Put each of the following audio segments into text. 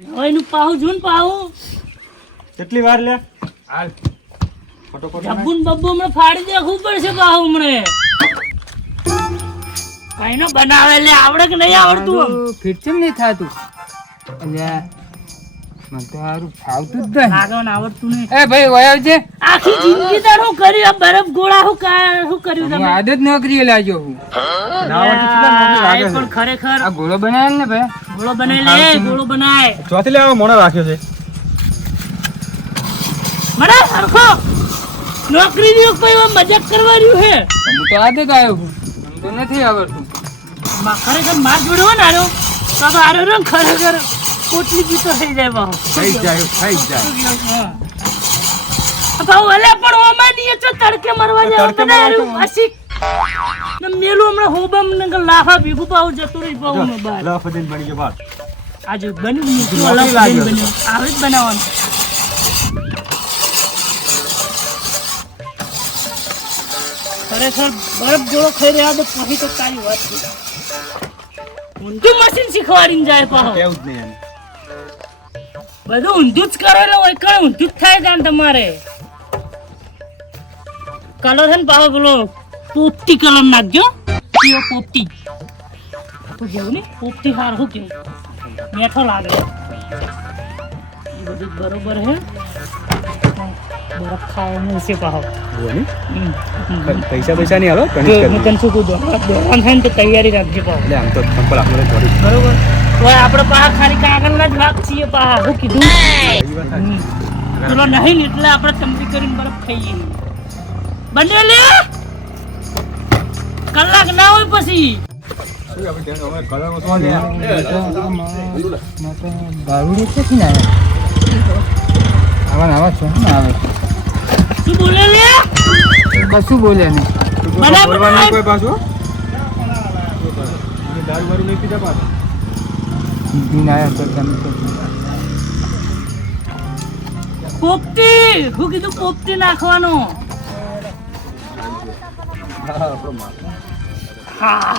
હવે એનું પાહું જોન પાહું. કેટલી વાર લે? હાલ. ફટોફટ જબ્બુન બબ્બુ હમણાં ફાડી દેખવું પડશે પાહું હમણે? કઈનો બનાવે લે આવડે કે નહીં આવડતું? ફિટ કેમ નહીં થાતું. અલ્યા મને તો સારું ફાવતું જ નહીં. લાગવાનું આવડતું નહીં. એ ભાઈ વયા આવજે. આખી જિંદગી તાર શું કર્યું આ બરફ ગોળા શું કા- શું કર્યું તમે? આદત નોકરીએ લાગ્યો હું ના આવડતું કેટલા નોકરી આ લાગે એ પણ ખરેખર આ ગોળો બનાવેલ ને ભાઈ? ગોળો બનાવી લે ગોળો બનાય ચોથી લેવા મોણો રાખ્યો છે. મને સરખો નોકરી ની કોઈ મજાક કરવાની હે હું તો આદત આવ્યો છું. મને તો નથી આવડતું. ખરેખર માર જોડે હોય ને આરો તો તો આરો રંગ ખરેખર પોટલી પીતો થઈ જાય બાહુ. થઈ જાય થઈ જાય. ભાવ અલે પણ ઓમાં ની તો તડકે મરવા મેલું હમણાં હોબમ ને લાફા પાવ જતું રહી પાવ નો બાર બની ગયો બાર. આજે. આવે જ બનાવવાનું. ખરેખર બરફ જોડો ખાઈ રહ્યા તો પછી તો તારી વાત છે. મશીન શીખવાડીને જાય પાહો. કેવું જ નહીં બધું ઊંધું જ કરેલું હોય કઈ ઊંધું જ થાય જાણ તમારે. કલર છે ને પાછો પેલો પોપટી કલર નાખજો. પીળો પોપટી. તો જેવું ને? પોપટી હાર શું કેવું? મેઠો લાગે. એ બધું બરોબર હે. બરફ ખાવાનું છે પાહો. પૈસા પૈસા નહીં હાલો હું તને શું કહું દોડવાનું થાય ને તો તૈયારી રાખજે પાહો. એટલે આમ તો બરોબર. હવે આપણે પાહા ખાલી કાગળના જ ભાગ છીએ પાહા. શું કીધું? ચલો નહીં ને એટલે આપણે ચમચી કરીને બરફ ખાઈએ. બને લે કલાક ના હોય પછી. કશું બોલે નહીં. બરાબર કોઈ પાછું? દારૂ વારૂ નહીં પીતા પાછું. બિન આયા તો તમે તો પોપટી શું કીધું પોપટી નાખવાનો हाँ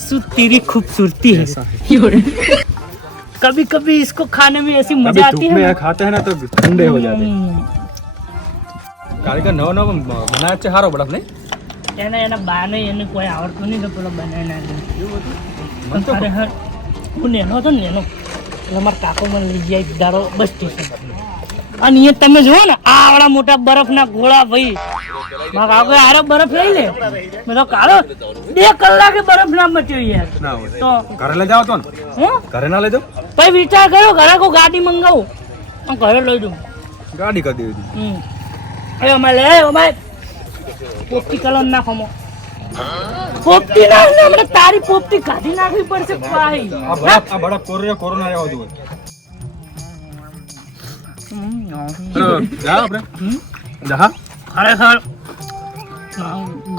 सु तेरी खूबसूरती है कभी कभी इसको खाने में ऐसी अभी मजा धूप आती है में ना खाते हैं ना तो ठंडे हो जाते हैं हम्म, કારીગર નવો નવો બનાવે છે સારો બરફ નહીં એને એના બાને એને કોઈ આવડતું નહીં તો પેલો બનાવી નાખે મને તો ખરેખર હું નેનો હતો ને નેનો. એટલે મારા કાકો મને લઈ જાય દારો બસ સ્ટેશન. અને અહીંયા તમે જુઓ ને આવડા મોટા બરફના ગોળા ભાઈ. મારા કાકો આરે બરફ લઈ લે. મેં તો કાળો બે કલાકે બરફ ના મચ્યો યાર. તો ઘરે લઈ જાઓ તો હું? ઘરે ના લઈ પછી વિચાર કર્યો ઘરે કોઈ ગાડી મંગાવું. હું ઘરે લઈ દઉં ગાડી કરી દેવી હમ. એ અમારે લે અમારે પોપટી કલર નાખો પોપટી ના હમણાં તારી પોપટી કાઢી નાખવી પડશે ભાઈ. આ બડા આ બડા કોરોના કોરોના રહેવા દો જા આપણે.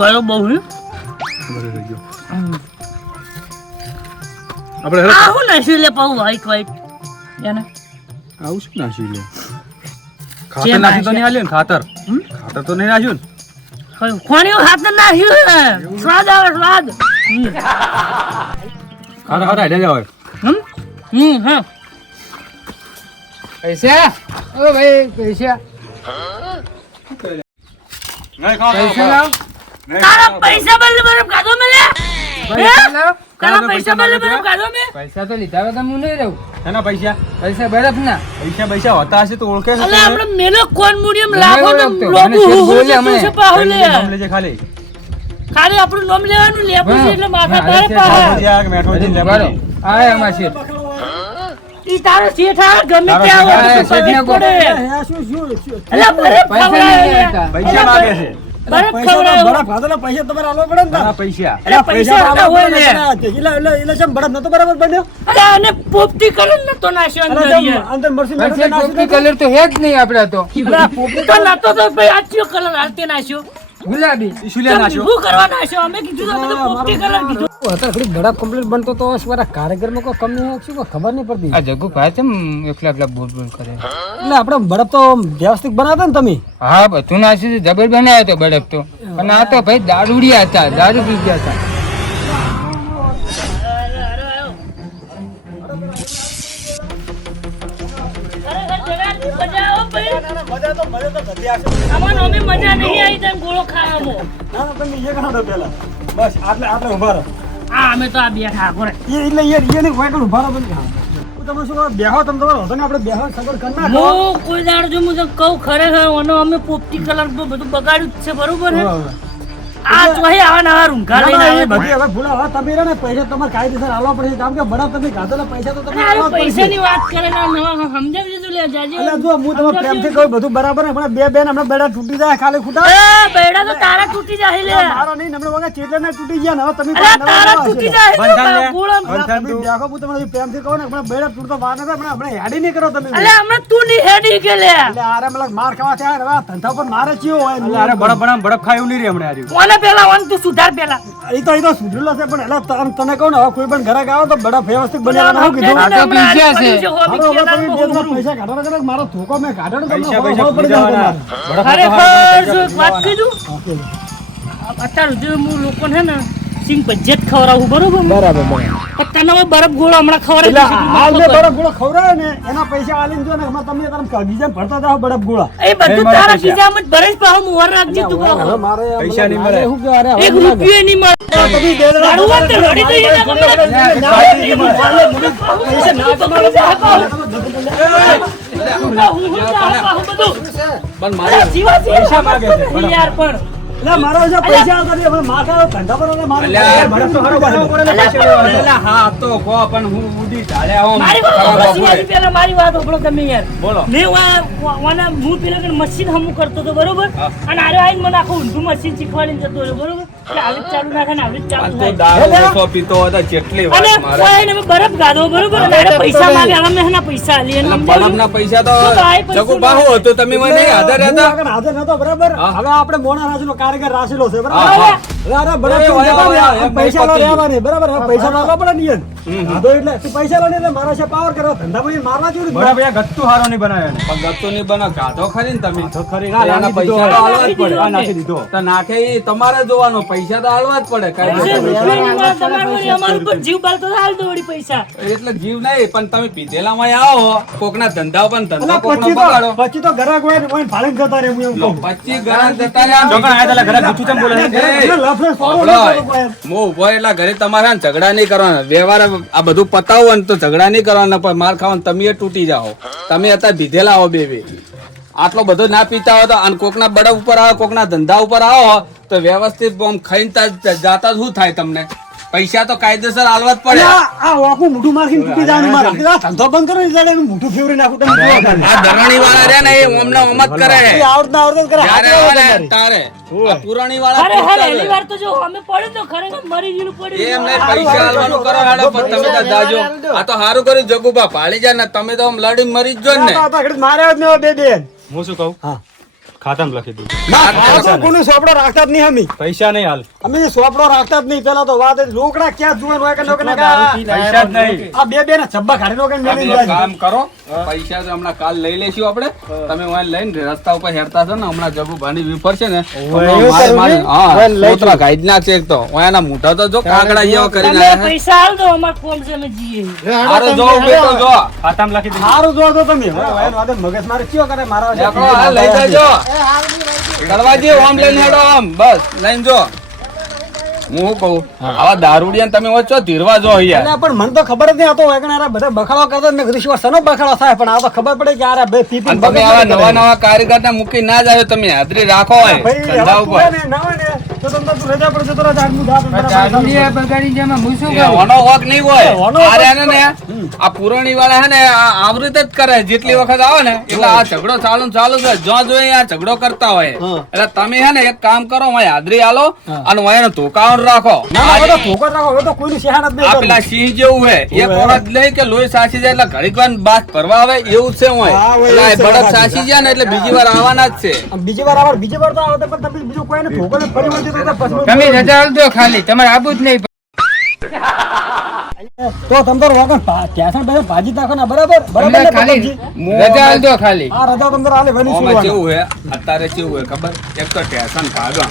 ગયો બહુ આપણે. આવું નાસી લે પાઉં વ્હાઈટ વ્હાઈટ એને? આવું શું લે? ખાતર નાખ્યું તો નહીં. આલ્યું ને ખાતર? હમ? ખાતર તો નહીં નાખ્યું ને? ખોણી હાથ નાખ્યું સ્વાદ આવે સ્વાદ. ખાતા ખાતા હેડે જાવ હમ? હમ હા. પૈસા? ઓ ભાઈ પૈસા. પૈસા લાવ. તારા પૈસા બદલે બરફ ખાધો મેં લે પૈસા તો લીધા વગર હું નહીં રહું. એના પૈસા? પૈસા બરફ ના પૈસા પૈસા હોતા હશે તો ઓળખે છે આપણે મેલો કોણ મુડિયમ ને મને શેઠ હું બોલે જતું હમણે. છે ખાલી ખાલી? ખાલી આપણું નામ લેવાનું લેવું છે એટલે માથા તારે પાહા. મેઠોજી આ કે મેઠોજી ને બરો લેબુજી. આ અમાર શેઠ. ઈ તારો શેઠ આ ગમે શેઠ તો શેઠને પડે? કહો. અલા બરફ પૈસા ખવડાવે નહીં લે. આપતા. પૈસા માગે છે. બરફ ખવડાવે તારા પૈસા અરે પૈસા. ના હોય લે બરાબર અરે આને પોપટી કરે ને તો નાશ્યો અંદર યાર. પૈસા પોપટી કલર તો હે જ નહીં આપડા તો. પોપટી તો નતો ભાઈ આ કલર હાલતી નાશ્યો ગુલાબી ઈશુલિયા નાખ્યો. શું કરવા નાશ્યો અમે કીધું તો અમે તો પોપટી કલર કીધું. બરફ કમ્પ્લીટ બનતો તો મારા કારીગરમાં કોઈ કમી હોય શું ખબર નહીં પડતી. આ જગુ ભાઈ તેમ એકલા એકલા બોલ બોલ કરે? એટલે આપણે બરફ તો વ્યવસ્થિત બનાવતા ને તમે? હા બધું નાશી છે. જબર બનાવ્યો તો બરફ તો. અને આ તો ભાઈ દારૂડિયા હતા દારૂ પી ગયા હતા. તો મજા આવશે આમાં અમે મજા નહીં આવી તને ગોળો ખાવામાં. ના ના તમે એ ગણો બસ આટલે આટલે ઊભા રહો. આ અમે તો આ બેઠા ઘોડે એ એટલે યાર એને કોઈ ઊભા રહો બધી હા. હું તમે શું બેહો તમે તમારો હતો ને આપણે બેહો સગવડ કરી હું કોઈ દાડો જો હું કહું ખરેખર ઓનો અમે પોપટી કલર બધું બગાડ્યું જ છે બરોબર ને આ ચોહી આવા નવા રૂંઘા લઈને એ બધી હવે ભૂલા હવે તમે ને પૈસા તમારે કાયદેસર આલવા પડશે. કારણ કે બરાબર તમે ગાધેલા પૈસા તો તમે પૈસાની વાત કરે ને લે જાજી. અલ્યા જો હું તમે પ્રેમથી કહું બધું બરાબર હમણાં બે બેન હમણાં બેડા તૂટી જાય ખાલી ખોટા. એ બેડા તો તારા તૂટી જાય લે. મારો નહીં હમણાં વગર ચેતન ના તૂટી ગયા ને હવે તમે અરે તારા તૂટી જાય ગોળો અલ્યા, તમે બેઠો, હું તમને પ્રેમથી કહું ને હમણાં બેડા તૂટતો વાર નથી હમણાં હમણાં હેડી નહીં કરો તમે. અલે હમણાં તું ની હેડી કે લે. એટલે આરે મતલબ માર ખાવા થયા હવે ધંધા પર મારે ચિયો હોય ખાયું નહીં રે હમણાં પેલા વન તું સુધાર પેલા. એ તો એ તો સુધરેલો છે પણ એટલે તને તને કહું ને હવે કોઈ પણ ઘરે આવો તો બડા વ્યવસ્થિત બનેલા કીધું. આ તો પૈસા છે. હાલો, હવે તમે બે ત્રણ પૈસા કાઢો મારો ધોકો મેં કાઢ્યો ને તમને ખબર પડી ખરેખર વાત કીધું? અત્યાર સુધી હું લોકોને હે ને સિંગ ભજીયા ખવડાવું બરોબર બરાબર બરાબર પણ તને હવે બરફ ગોળો હમણાં ખવડાવી એટલે હાલ મેં બરફ ગોળો ખવડાવે ને એના પૈસા આલીને જો ને હમણાં તમે તારા ગીજામાં ભરતા જાવ બરફ ગોળા એ બધું તારા ખિસ્સામાં મત ભરે જ પાછું મોહર રાખજે તું કહો. મારે પૈસા નહીં મળે. શું કે અરે એક રૂપિયો નહીં મળે બધી તારું વાત તો રડી જાય ને પૈસા ના તો મળે. હું હું આપા હું બધું. અરે જીવા જીવા યાર પણ એટલે મારા જો પૈસા આવતા માથા ધંધા પર મારે અલ્યા, તો ખરો બરફ. અલ્યા, હા તો પણ હું ઉડી ચાલે હોમ. મારી વાત પહેલા મારી વાત તમે યાર બોલો. મેં વાના હું પેલા મશીન હમું કરતો તો બરોબર અને આરે આવીને મને આખું ઊંધું મશીન શીખવાડીને જતો રહ્યો બરોબર ને હવે મેં એના પૈસા આલી. એને એટલે સમજાવ્યું? બરફના પૈસા તો તો ભાઈ પૈસા જગુ બાહુ હતું તમે મને હાજર હું હતા. આગળ બરાબર? હવે આપણે મોણા રાજનો કારીગર રાખેલો છે બરાબર? હા. હવે આરા બરફ એ તો વાયા, દેવા વાયા, દે, એમ પૈસા નો પતી ગયું. રહેવા નહીં, બરાબર પૈસા નો પડે ને યાર. એટલે તું પૈસા લો ને એટલે મારા છે પાવર કરો ધંધામાં મારવા જેવું નથી. બરાબર ગત્તુ હારો નહીં બનાવ્યો પણ ગત્તુ નહીં બનાવ ગાધો ખરી ને તમે ખરી, તો એના પૈસા તો આલવા જ પડે હા, નાખી દીધો. તો નાખે ઈ તમારે જોવાનો પૈસા તો હાલવા જ પડે કાંઈ અમારા જીવ બાળતો હાલ દો પૈસા એટલે જીવ નહીં પણ તમે પીધેલામાં આવો કોકના ધંધા પણ ધંધા અલા, પછી તો- બગાડો પછી તો ઘરાક હોય ને, હોય જતા રહે, હું એમ કહું. પચીસ ગણા જતા રહે બોલે? હું ઊભો એટલા ઘરે તમારે ઝઘડા નહીં કરવાના. વ્યવહાર આ બધું પતાવો ને તો ઝઘડા નહીં કરવાના પણ માર ખાવાનું તમે તૂટી જાઓ. તમે અત્યારે દીધેલા હો બે બે. આટલો બધો ના પીતા હો તો અને કોકના બડા ઉપર આવો કોકના ધંધા ઉપર આવો તો વ્યવસ્થિત ખાઈને જાતા શું થાય તમને? પૈસા તો કાયદેસર આલવા જ પડે. આ વાકું મોઢું મારીને તૂટી જવાનું મારા. ધંધો બંધ કરો એટલે એનું મોઢું ફેવરી નાખું તમે આ ધરણી વાળા રે ને એ ઓમને ઓમ જ કરે. એ આવડત ના આવડત કરે, તમારી. તારે. પુરાણી વાળા અરે હરે હોય. વાર તો જો અમે પડ્યું તો ખરેખર મરી ગયેલું પડ્યું. એમ નહીં પૈસા આલવાનું કરો હાડો પણ તમે તો દાજો આ તો હારું કર્યું જગુબા પાડી જાય ને તમે તો આમ લડી મરી જ જો ને. મારે જ બે બેન. હું શું કહું? હા. ખાતામાં લખી દીધું. કોઈનો સોપડો રાખતા જ નહીં અમે. પૈસા નહીં હાલ. અમે સોપડો રાખતા જ નહીં. પેલા તો વાત રોકડા ક્યાં જુએ નો કે નો ના પૈસા જ નહીં. આ બે બે ને છબ્બા ખાડી રોકે મેલી કામ કરો. પૈસા તો હમણાં કાલ લઈ લેશું આપણે. તમે વાય લઈને રસ્તા ઉપર હેરતા છો ને હમણાં જગુ ભાની વિફર છે ને? હા સોતરા કાઢી જ નાખશે તો. ઓયાના મોઢા તો જો કાકડા જેવા કરી ના પૈસા હાલ દો અમાર કોમ છે અમે જીએ હારો જો બેટો જો. ખાતામ લખી દીધું. સારું જો તો તમે. મગજ મારે કયો કરે મારા લઈ જાજો. દરવાજે ઓમ લઈને હેડો આમ બસ લઈને જો. હું શું કહું? આવા દારૂડિયા તમે વચ્ચો ધીરવા જો અહીંયા. પણ મને તો ખબર જ નહીં હતો વેગણારા બધા બખાડો કરતો મેં કીધું શું સનો બખાડો થાય? પણ આ તો ખબર પડે કે આ બે પીપી તમે આવા નવા નવા કારીગર મૂકી ના જ તમે હાજરી રાખો હોય ધંધા ઉપર. ને ના ને તો તમને તું રજા પડશે તો રજા હું દારૂડિયા બગાડી જાય હું શું ઓનો વક નહીં હોય. ઓનો આ વક રહ્યા ને આ પુરાણી વાળા હે ને આ આવૃત જ કરે જેટલી વખત આવે ને એટલે આ ઝઘડો ચાલુ ચાલુ છે. જો જોઈએ આ ઝઘડો કરતા હોય. એટલે તમે હે ને એક કામ કરો હું હાજરી આલો અને હું એને ધોકાવણ રાખો. પેલા સિંહ જેવું હે. એક વખત લઈ કે લોહી સાચી જાય એટલે ઘડીક વાર બાદ ફરવા આવે એવું જ છે હું બળદ સાચી સાચી જાય ને એટલે બીજી વાર આવવાના જ છે. બીજી વાર આવે બીજી વાર તો આવે પણ તમે બીજું કોઈ ને તો તમે રજા આલજો ખાલી તમારે આબુ જ નહીં તો તમ તો રોકન ત્યાં બધા ભાજી નાખો ને બરાબર? બરાબર ખાલી? રજા આલજો ખાલી. આ રજા તમ તો આલે વની શું. કેવું હે? અત્યારે કેવું હોય ખબર? એક તો ટેશન ભાગા.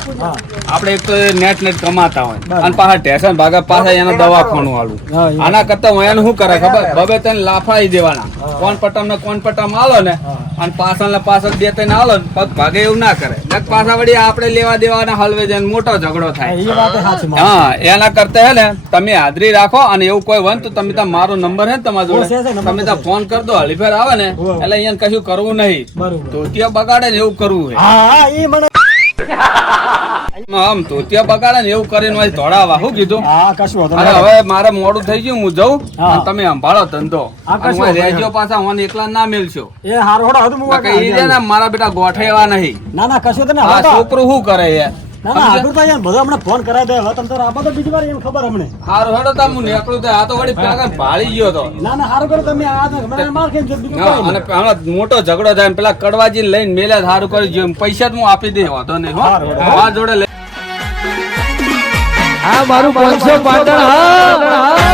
આપણે એક તો નેટ નેટ કમાતા હોય. અને પાછા ટેશન ભાગા પાછા એના દવાખાનું હા, આના કરતા હું એને શું કરે ખબર? બબે તને લાફાઈ દેવાના. કોણ પટમ ને કોણ પટમ આલો ને અને પાછળ ને પાછળ બે ત્રણ આલો ને પગ ભાગે એવું ના કરે. નક પાછા વળી આપણે લેવા દેવાના હલવે જઈને મોટો ઝઘડો થાય. એ વાત સાચી મારી. હા એના કરતા હે ને તમે હાજરી રાખો અને એવું કોઈ હોય તો તમે ત્યાં મારો નંબર હે તમારા જોડે? તમે ત્યાં ફોન કર દો હલીફેર આવે ને એટલે અહીંયા કશું કરવું નહીં. ધોતિયા બગાડે ને એવું કરવું હા. હા એ મને આમ ધોતિયા બગાડે ને એવું કરીને હોય ધોળાવા શું કીધું? હા કશું અરે હવે મારે મોડું થઈ ગયું હું જઉં તમે સંભાળો ધંધો. હા, હું રહેજો પાછા હું એકલા ના મેલશો. એ હારો ને મારા બેટા ગોઠેવા નહીં. ના ના કશું છોકરું શું કરે યાર ના ના આગળ તો અહીંયા બધો હમણાં ફોન કરાવી દે હવે તમે તો આપો તો બીજી વાર એમ ખબર હમણે હારું હેડો તા હું નીકળું તો આ તો વળી પેલા ભાળી ગયો તો. ના ના હારું કરો તમે આ હમણાં માર ખાઈને જજો, બીજું અને હમણાં મોટો ઝઘડો થાય પેલા કડવાજી લઈને મેલે સારું કરી જો પૈસા તો હું આપી દે વાંધો નહીં હો. હારું, જોડે લઈ આ મારું પાંચસો પાટણ હા.